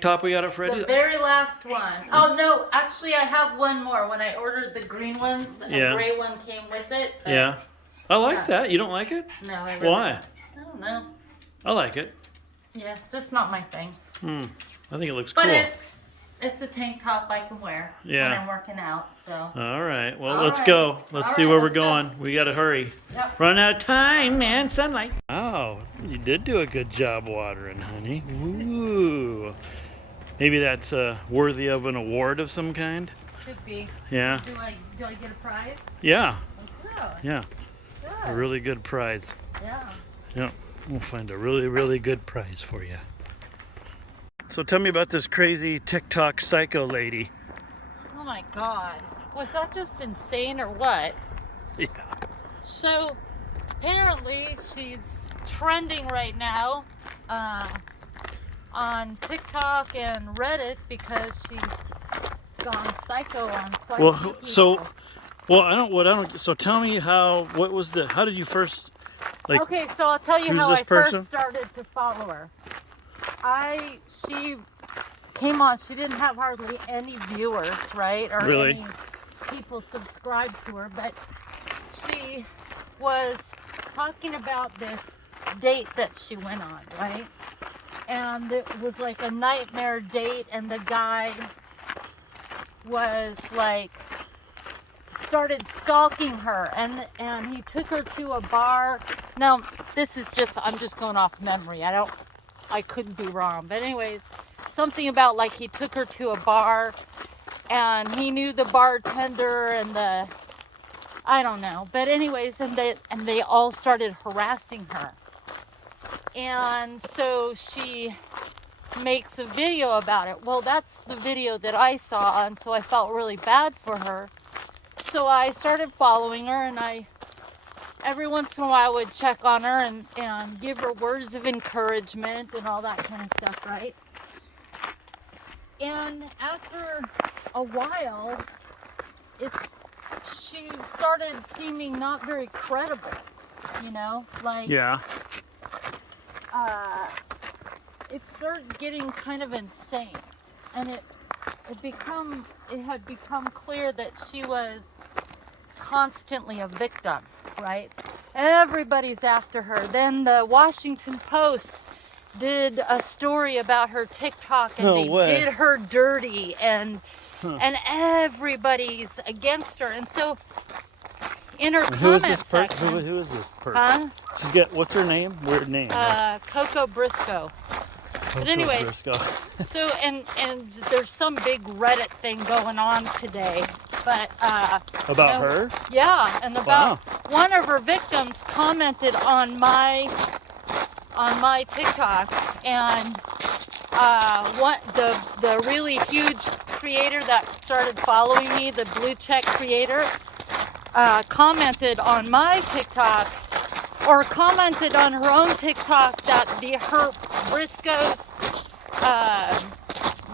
tank top we got at Freddy's? The very last one. Oh no, actually I have one more. When I ordered the green ones, the gray one came with it. Yeah. I like that. You don't like it? No, I really Why? don't. I don't know. I like it. Yeah, just not my thing. I think it looks cool. But it's a tank top I can wear when I'm working out. So. All right. Well, let's go. Let's see where we're going. We got to hurry. Yep. Run out of time, man. Sunlight. Oh, you did do a good job watering, honey. Ooh. Maybe that's worthy of an award of some kind. Should be. Yeah. Do I get a prize? Yeah. Oh, good. Yeah. Good. A really good prize. Yeah. Yeah. We'll find a really, really good prize for you. So tell me about this crazy TikTok psycho lady. Oh my God. Was that just insane or what? Yeah. So apparently she's trending right now on TikTok and Reddit because she's gone psycho on quite a few people. So tell me how did you first, like, okay, so I'll tell you how I person? first started to follow her. She came on, she didn't have hardly any viewers, right? Or really? Any people subscribed to her, but she was talking about this date that she went on, right? And it was like a nightmare date, and the guy was like, started stalking her, and he took her to a bar. Now, I'm just going off memory. I couldn't be wrong. But anyways, something about like he took her to a bar and he knew the bartender and I don't know. But anyways, and they all started harassing her. And so she makes a video about it. Well, that's the video that I saw, and so I felt really bad for her. So I started following her, and every once in a while would check on her and give her words of encouragement and all that kind of stuff, right? And after a while, she started seeming not very credible, like, it started getting kind of insane, and it had become clear that she was constantly a victim, right? Everybody's after her. Then the Washington Post did a story about her TikTok, and did her dirty, and everybody's against her. And so in her comment section, who is this person? Huh? What's her name? Weird name. Coco Briscoe. But anyways, so and there's some big Reddit thing going on today, but about her? Yeah, and about one of her victims commented on my TikTok, and the really huge creator that started following me, the blue check creator, commented on my TikTok, or commented on her own TikTok, that her Briscoe's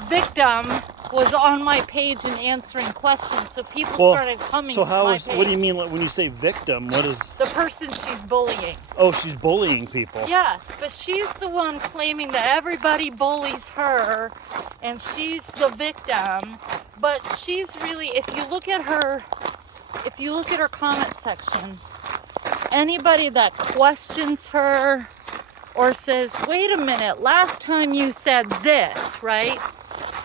victim was on my page and answering questions. So people started coming to my page. What do you mean when you say victim? What is... The person she's bullying. Oh, she's bullying people. Yes, but she's the one claiming that everybody bullies her, and she's the victim. But she's really, if you look at her comment section, anybody that questions her or says, wait a minute, last time you said this, right?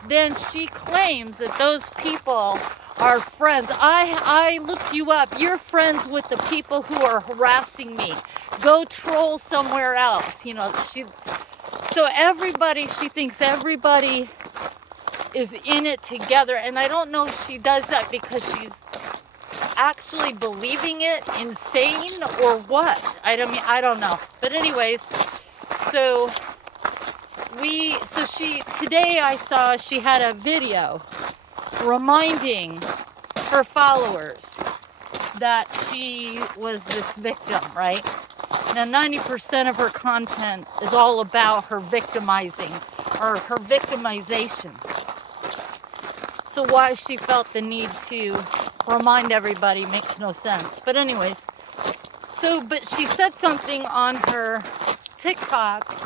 Then she claims that those people are friends. I looked you up. You're friends with the people who are harassing me. Go troll somewhere else. So she thinks everybody is in it together. And I don't know if she does that because she's actually believing it insane or what. I don't know. But anyways, today I saw she had a video reminding her followers that she was this victim, right? Now 90% of her content is all about her victimizing, or her victimization. So why she felt the need to remind everybody makes no sense. But anyways, but she said something on her TikTok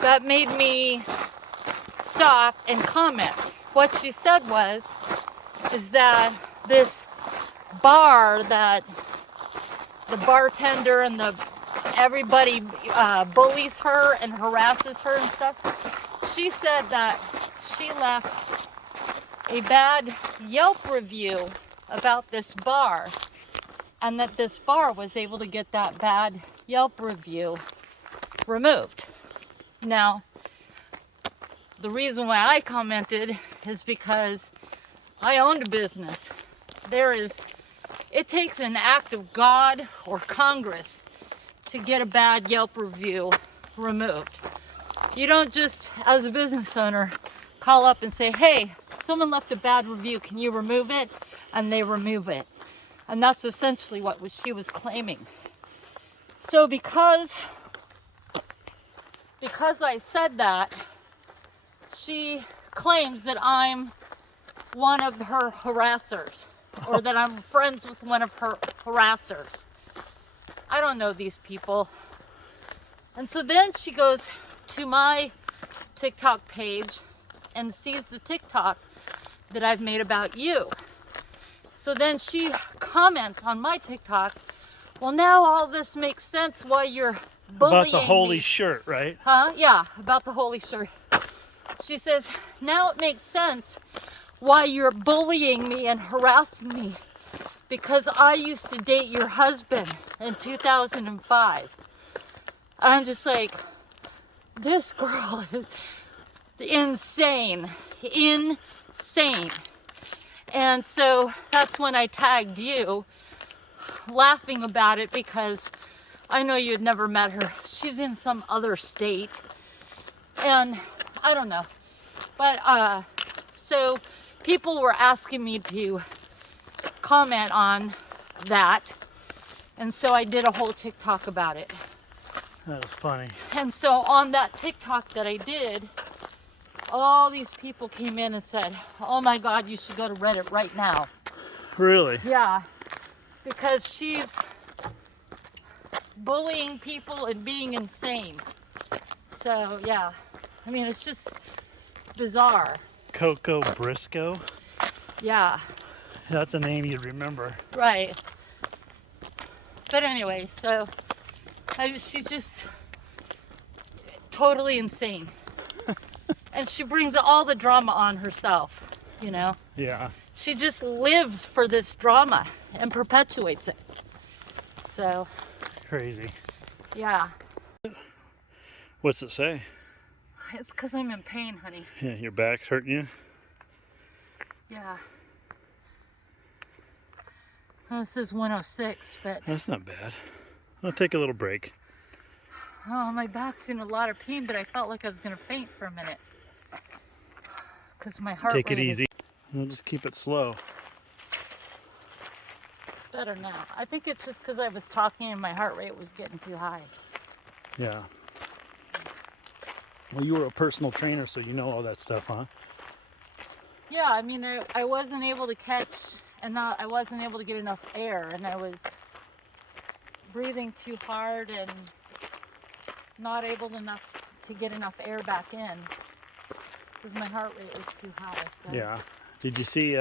that made me stop and comment. What she said is that this bar, that the bartender and everybody bullies her and harasses her and stuff. She said that she left a bad Yelp review about this bar, and that this bar was able to get that bad Yelp review removed. Now, the reason why I commented is because I owned a business. It takes an act of God or Congress to get a bad Yelp review removed. You don't just, as a business owner, call up and say, hey, someone left a bad review, can you remove it? And they remove it. And that's essentially what she was claiming. So because I said that, she claims that I'm one of her harassers, or that I'm friends with one of her harassers. I don't know these people. And so then she goes to my TikTok page and sees the TikTok that I've made about you. So then she comments on my TikTok, well, now all this makes sense why you're bullying About the holy me. shirt, right? Huh? Yeah, about the holy shirt. She says, now it makes sense why you're bullying me and harassing me, because I used to date your husband in 2005. And I'm just like, this girl is insane. Insane. And so that's when I tagged you, laughing about it, because I know you had never met her. She's in some other state. And I don't know. But so people were asking me to comment on that. And so I did a whole TikTok about it. That was funny. And so on that TikTok that I did, all these people came in and said, oh my God, you should go to Reddit right now. Really? Yeah, because she's bullying people and being insane. So yeah, I mean, it's just bizarre. Coco Briscoe? Yeah, That's a name you'd remember. right. But anyway, so she's just totally insane. And she brings all the drama on herself, you know? Yeah. She just lives for this drama and perpetuates it. So, Crazy. yeah. What's it say? It's because I'm in pain, honey. Yeah, your back's hurting you? Yeah. Well, this is 106, but That's not bad. I'll take a little break. oh, my back's in a lot of pain, but I felt like I was going to faint for a minute. Because my heart Take it rate easy. is We'll just keep it slow. better now. I think it's just because I was talking and my heart rate was getting too high. Yeah. Well, you were a personal trainer, so you know all that stuff, huh? Yeah, I mean, I wasn't able to catch, and I wasn't able to get enough air, and I was breathing too hard and not able to get enough air back in because my heart rate was too high. So. Yeah. Did you see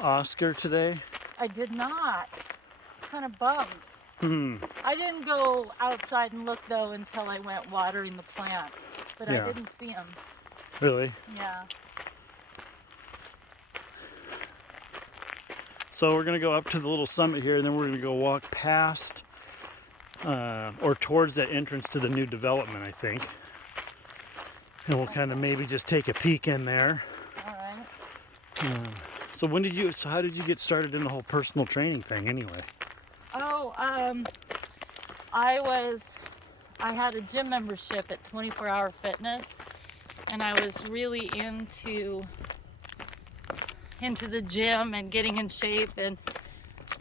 Oscar today? I did not. Kind of bummed. I didn't go outside and look though until I went watering the plants, but Yeah. I didn't see him. Really? Yeah. So we're gonna go up to the little summit here, and then we're gonna go walk past or towards that entrance to the new development, I think. And we'll kind of maybe just take a peek in there. All right. So how did you get started in the whole personal training thing anyway? Oh, I had a gym membership at 24 Hour Fitness, and I was really into the gym and getting in shape, and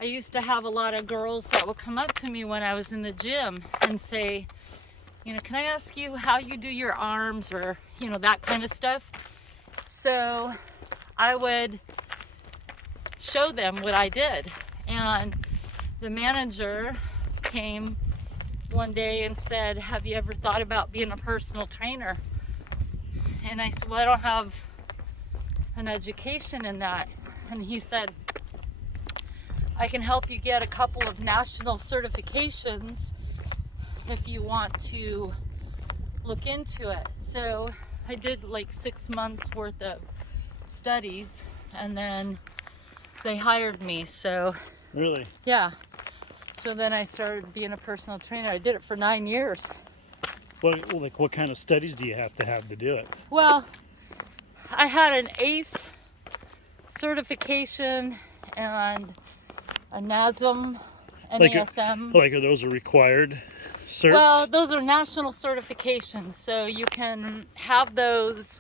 I used to have a lot of girls that would come up to me when I was in the gym and say, you know, can I ask you how you do your arms, or, you know, that kind of stuff. So I would show them what I did, and the manager came one day and said, have you ever thought about being a personal trainer? And I said, well, I don't have an education in that. And he said, I can help you get a couple of national certifications if you want to look into it. So I did like 6 months worth of studies, and then they hired me. So Really? yeah. So then I started being a personal trainer. I did it for 9 years. What kind of studies do you have to do it? Well, I had an ACE certification and a NASM, NASM. Are those required certs? Well, those are national certifications, so you can have those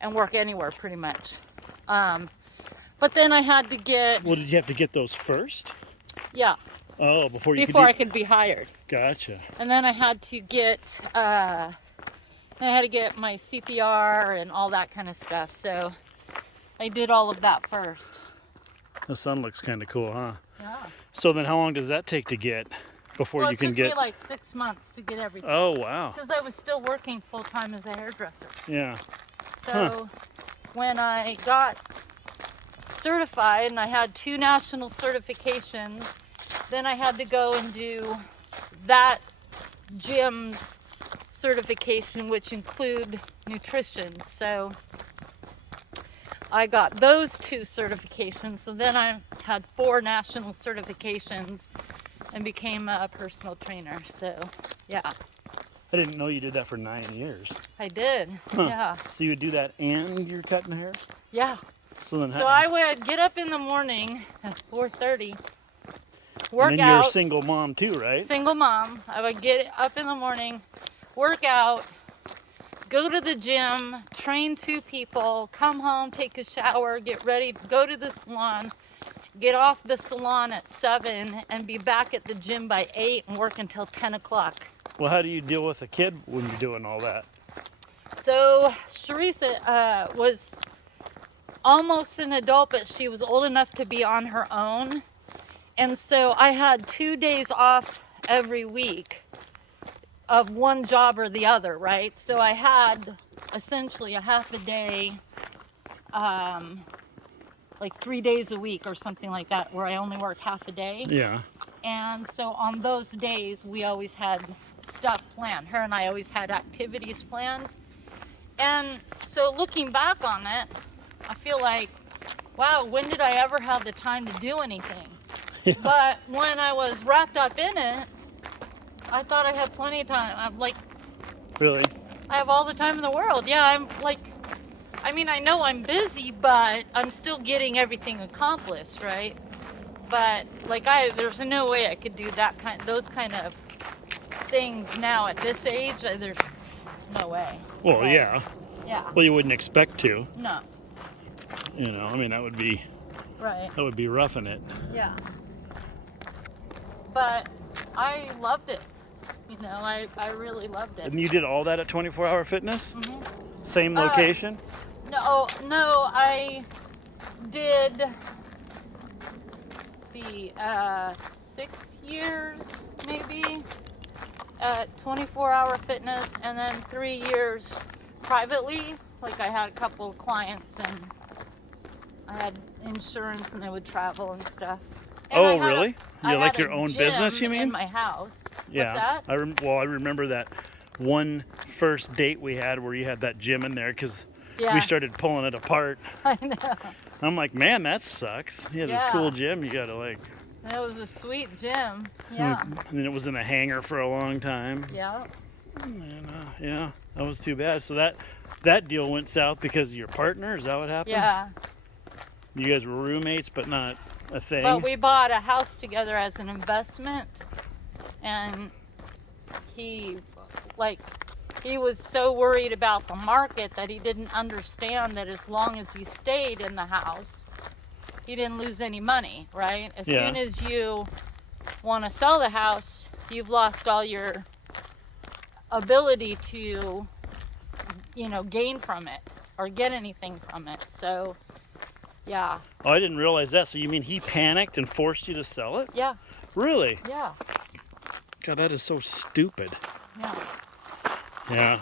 and work anywhere pretty much. But then I had to get... Well, did you have to get those first? Yeah. Oh, before I could be hired. Gotcha. And then I had to get my CPR and all that kind of stuff. So I did all of that first. The sun looks kind of cool, huh? Yeah. So then how long does that take to get before you can get... It took me like 6 months to get everything. Oh, wow. Because I was still working full-time as a hairdresser. Yeah. So when I got certified and I had 2 national certifications, then I had to go and do that gym's certification, which include nutrition. So I got those 2 certifications. So then I had 4 national certifications and became a personal trainer. So yeah. I didn't know you did that for 9 years. I did. Huh. Yeah. So you would do that and you're cutting hair? Yeah. So then I would get up in the morning at 4:30, work and then out. you're a single mom too, right? Single mom. I would get up in the morning, work out, go to the gym, train 2 people, come home, take a shower, get ready, go to the salon, get off the salon at 7, and be back at the gym by 8 and work until 10 o'clock. Well, how do you deal with a kid when you're doing all that? So Sharisa was almost an adult, but she was old enough to be on her own. And so I had 2 days off every week of one job or the other, right? So I had essentially a half a day, like 3 days a week or something like that, where I only worked half a day. Yeah. And so on those days, we always had stuff planned. Her and I always had activities planned. And so looking back on it, I feel like, wow, when did I ever have the time to do anything? Yeah. But when I was wrapped up in it, I thought I had plenty of time. I'm like, Really? I have all the time in the world. Yeah, I'm like, I mean, I know I'm busy, but I'm still getting everything accomplished, right? But like, there's no way I could do those kind of things now at this age. There's no way. Well, Right? yeah. Yeah. Well, you wouldn't expect to. No. You know, I mean, that would be Right. roughing it. Yeah. But I loved it. You know, I really loved it. And you did all that at 24 Hour Fitness? Mhm. Same location? No, I did, let's see, 6 years maybe at 24 Hour Fitness, and then 3 years privately. Like, I had a couple of clients and I had insurance and I would travel and stuff. And Oh, really? I You like had your a own gym business, you mean? in my house. Yeah. What's that? I remember that one first date we had where you had that gym in there because Yeah. we started pulling it apart. I know. I'm like, man, that sucks. You had this Yeah. cool gym. You gotta like. It was a sweet gym. Yeah. And it was in a hangar for a long time. Yeah. And, yeah, that was too bad. So that deal went south because of your partner. Is that what happened? Yeah. You guys were roommates, but not a thing. But we bought a house together as an investment, and he was so worried about the market that he didn't understand that as long as he stayed in the house, he didn't lose any money, right? As Yeah. soon as you want to sell the house, you've lost all your ability to, gain from it or get anything from it. So, yeah. Oh, I didn't realize that. So you mean he panicked and forced you to sell it? Yeah. Really? Yeah. God, that is so stupid. Yeah. Yeah.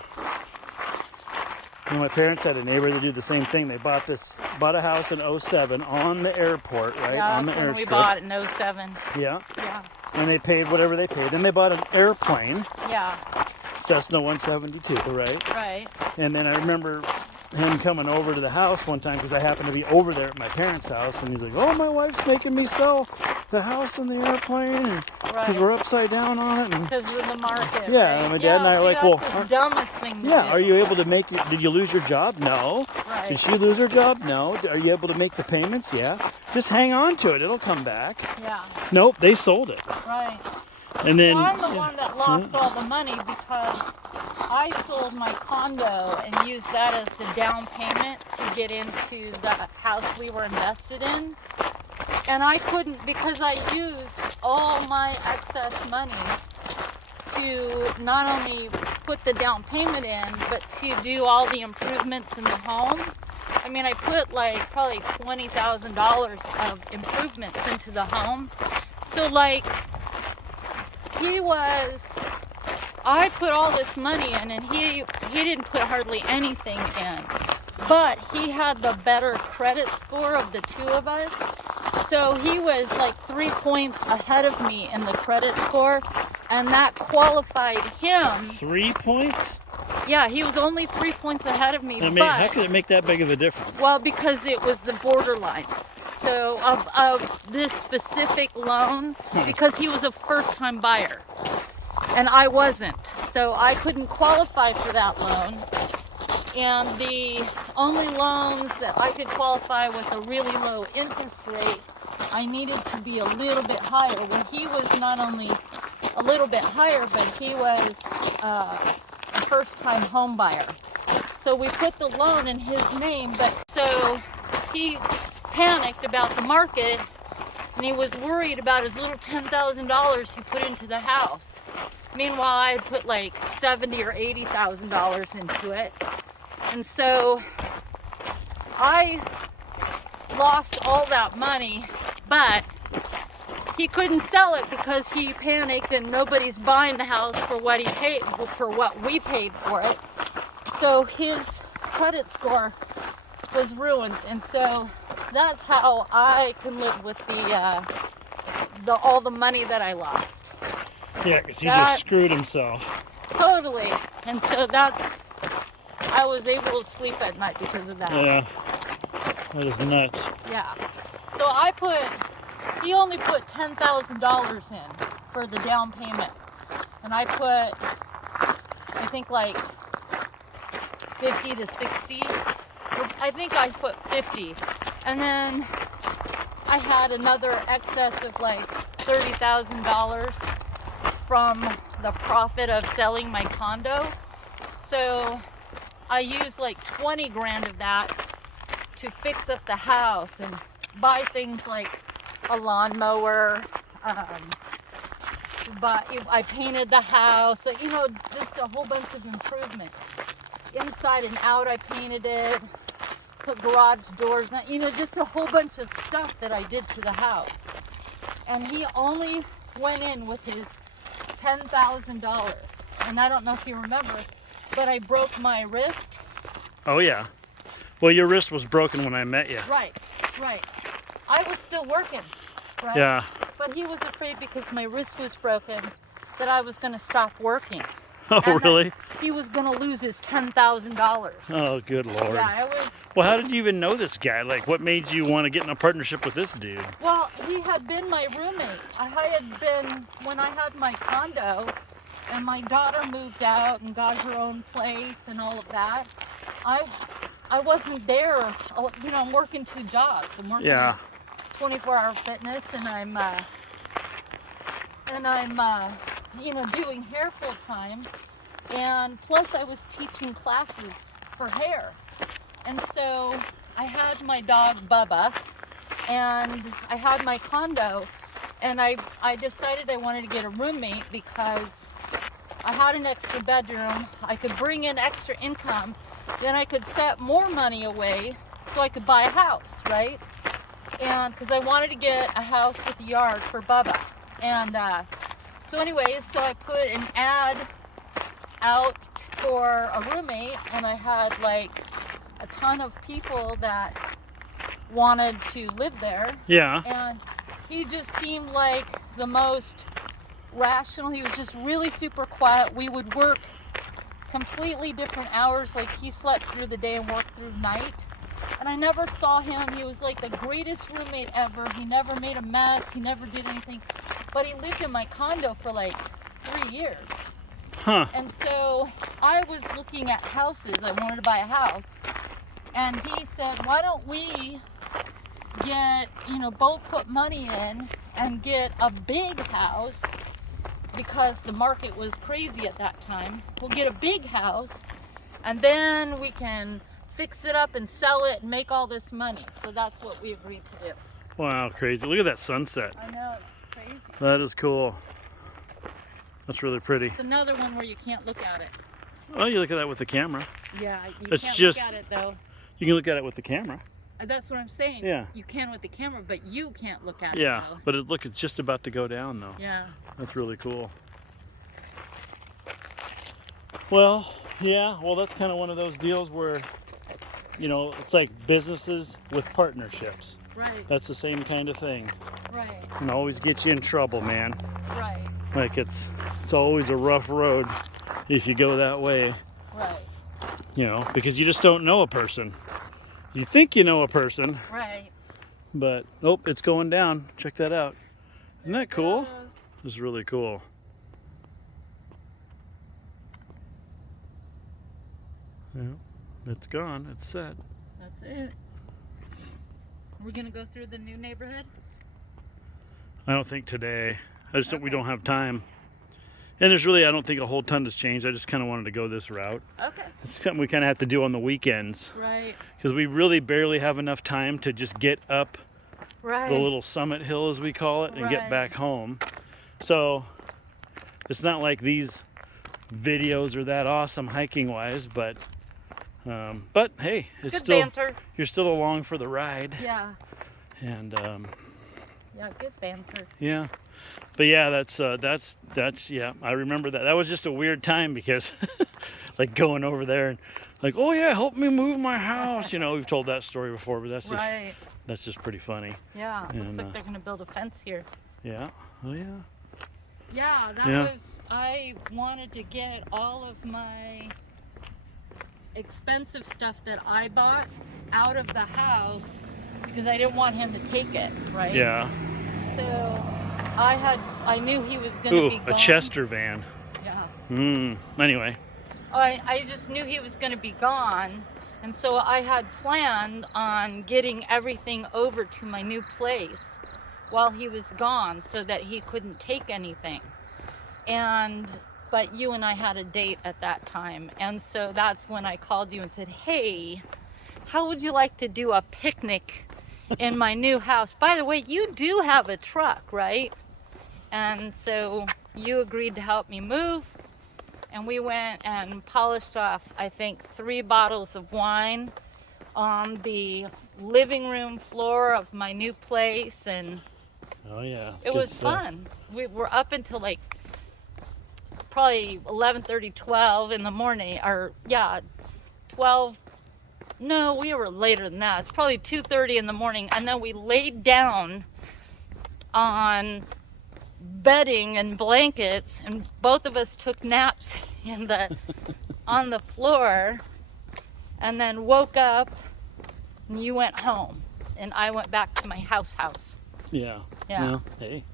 And my parents had a neighbor that did the same thing. They bought a house in '07 on the airport, right? Yeah, on the that's when we airstrip. bought it in '07. Yeah. Yeah. And they paid whatever they paid. Then they bought an airplane, Yeah. Cessna 172, right? Right. And then I remember him coming over to the house one time because I happened to be over there at my parents' house, and he's like, "Oh, my wife's making me sell the house and the airplane, because Right. we're upside down on it." And Because of the market. yeah, right? and my dad and I are see, like, that's "Well, the dumbest thing to yeah, do. are you able to make it? Did you lose your job? No. Right. Did she lose her job? No. Are you able to make the payments? Yeah. Just hang on to it. It'll come back." Yeah. Nope, they sold it. Right. And then So I'm the one that lost all the money because I sold my condo and used that as the down payment to get into the house we were invested in. And I couldn't, because I used all my excess money to not only put the down payment in, but to do all the improvements in the home. I mean, I put like probably $20,000 of improvements into the home. So like, I put all this money in, and he didn't put hardly anything in. But he had the better credit score of the two of us. So he was like 3 points ahead of me in the credit score, and that qualified him. 3 points? Yeah, he was only 3 points ahead of me. How could it make that big of a difference? Well, because it was the borderline. So of this specific loan, because he was a first-time buyer, and I wasn't. So I couldn't qualify for that loan. And the only loans that I could qualify with a really low interest rate, I needed to be a little bit higher. Well, he was not only a little bit higher, but he was a first-time home buyer. So we put the loan in his name, but so he panicked about the market, and he was worried about his little $10,000 he put into the house. Meanwhile, I had put like $70,000 or $80,000 into it. And so I lost all that money, but he couldn't sell it because he panicked and nobody's buying the house for what he paid, for what we paid for it. So his credit score was ruined, and so that's how I can live with all the money that I lost. Yeah, because he just screwed himself. Totally. And so I was able to sleep at night because of that. Yeah, that is nuts. Yeah. So he only put $10,000 in for the down payment. And I think like 50 to 60. I think I put 50. And then I had another excess of like $30,000 from the profit of selling my condo. So I used like 20 grand of that to fix up the house and buy things like a lawnmower. I painted the house, so, just a whole bunch of improvements. Inside and out, I painted it, put garage doors in, just a whole bunch of stuff that I did to the house. And he only went in with his $10,000. And I don't know if you remember, but I broke my wrist. Oh, yeah. Well, your wrist was broken when I met you. Right. I was still working, right? Yeah. But he was afraid because my wrist was broken that I was going to stop working. Oh, and really? He was going to lose his $10,000. Oh, good Lord. Yeah, it was. Well, how did you even know this guy? Like, what made you want to get in a partnership with this dude? Well, he had been my roommate. I had been, when I had my condo, and my daughter moved out and got her own place and all of that, I wasn't there. I'm working 2 jobs. I'm working 24-hour fitness, and I'm doing hair full time, and plus I was teaching classes for hair. And so I had my dog Bubba, and I had my condo, and I decided I wanted to get a roommate because I had an extra bedroom. I could bring in extra income, then I could set more money away so I could buy a house, right? And because I wanted to get a house with a yard for Bubba. And so anyways, so I put an ad out for a roommate, and I had like a ton of people that wanted to live there. Yeah. And he just seemed like the most rational. He was just really super quiet. We would work completely different hours. Like he slept through the day and worked through night. And I never saw him. He was like the greatest roommate ever. He never made a mess. He never did anything. But he lived in my condo for like 3 years. Huh. And so I was looking at houses. I wanted to buy a house. And he said, why don't we get, both put money in and get a big house, because the market was crazy at that time. We'll get a big house and then we can fix it up and sell it and make all this money. So that's what we agreed to do. Wow, crazy. Look at that sunset. I know, it's crazy. That is cool. That's really pretty. It's another one where you can't look at it. Oh, you look at that with the camera. Yeah, you It's can't just- look at it though. You can look at it with the camera. That's what I'm saying. Yeah. You can with the camera, but you can't look at it Yeah, though. but look, it's just about to go down though. Yeah. That's really cool. Well, yeah, that's kind of one of those deals where, it's like businesses with partnerships. Right. That's the same kind of thing. Right. And always get you in trouble, man. Right. Like it's always a rough road if you go that way, Right. because you just don't know a person. You think you know a person, Right. but nope, it's going down. Check that out. Isn't that cool? Goes. This is really cool. Yeah, it's gone. It's set. That's it. We're gonna go through the new neighborhood. I don't think today. I just don't. We Okay. don't have time. And there's really, I don't think a whole ton has changed. I just kind of wanted to go this route. Okay. It's something we kind of have to do on the weekends Right. because we really barely have enough time to just get up Right. the little summit hill, as we call it, and get Right. back home. So it's not like these videos are that awesome hiking wise, but hey, it's Good still banter. you're still along for the ride. Yeah. And Yeah. Good banter. yeah, but yeah, that's yeah. I remember that. That was just a weird time because like going over there and like, oh yeah, help me move my house. We've told that story before, but Right. that's just pretty funny. Yeah. Looks And, like they're gonna build a fence here. Yeah. Oh yeah. Yeah. That Yeah. was. I wanted to get all of my expensive stuff that I bought out of the house because I didn't want him to take it. Right. Yeah. So I knew he was gonna Ooh, be a gone. Chester van. Yeah. Anyway. I just knew he was going to be gone, and so I had planned on getting everything over to my new place while he was gone so that he couldn't take anything. But you and I had a date at that time, and so that's when I called you and said, hey, how would you like to do a picnic in my new house? By the way, you do have a truck, right? And so you agreed to help me move. And we went and polished off, I think, 3 bottles of wine on the living room floor of my new place. And Oh yeah. it good was stuff. fun. We were up until like probably 11:30, 12 in the morning. Or, yeah, 12. No, we were later than that. It's probably 2:30 in the morning. And then we laid down on bedding and blankets, and both of us took naps on the floor, and then woke up, and you went home, and I went back to my house. Yeah. Yeah. Well, hey,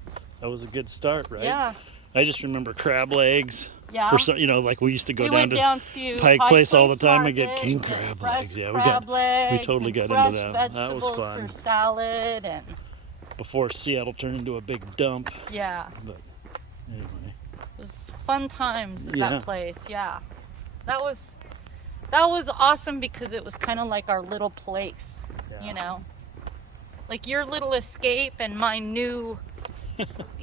that was a good start, right? Yeah. I just remember crab legs. Yeah. For some, like we used to go We down went to down to Pike Place all the time and get Market king and crab fresh legs. Yeah, crab legs we totally and got into fresh that. That was vegetables fun. for salad, and Before Seattle turned into a big dump. yeah, But anyway. it was fun times at Yeah. that place. Yeah, that was awesome because it was kind of like our little place, Yeah. like your little escape and my new,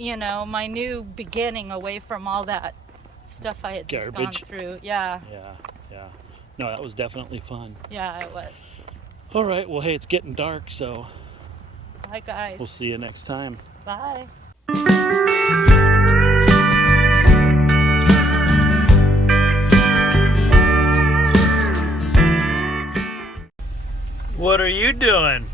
my new beginning away from all that stuff I had just gone Garbage. through. Yeah, Yeah. No, that was definitely fun. yeah, it was. All right. Well, hey, it's getting dark, so Bye, guys. we'll see you next time. Bye. What are you doing?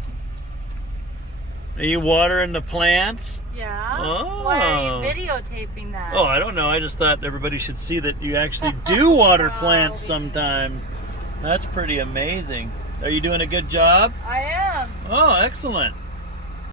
Are you watering the plants? Yeah. Oh. Why are you videotaping that? Oh, I don't know. I just thought everybody should see that you actually do water plants sometimes. That's pretty amazing. Are you doing a good job? I am. Oh, excellent.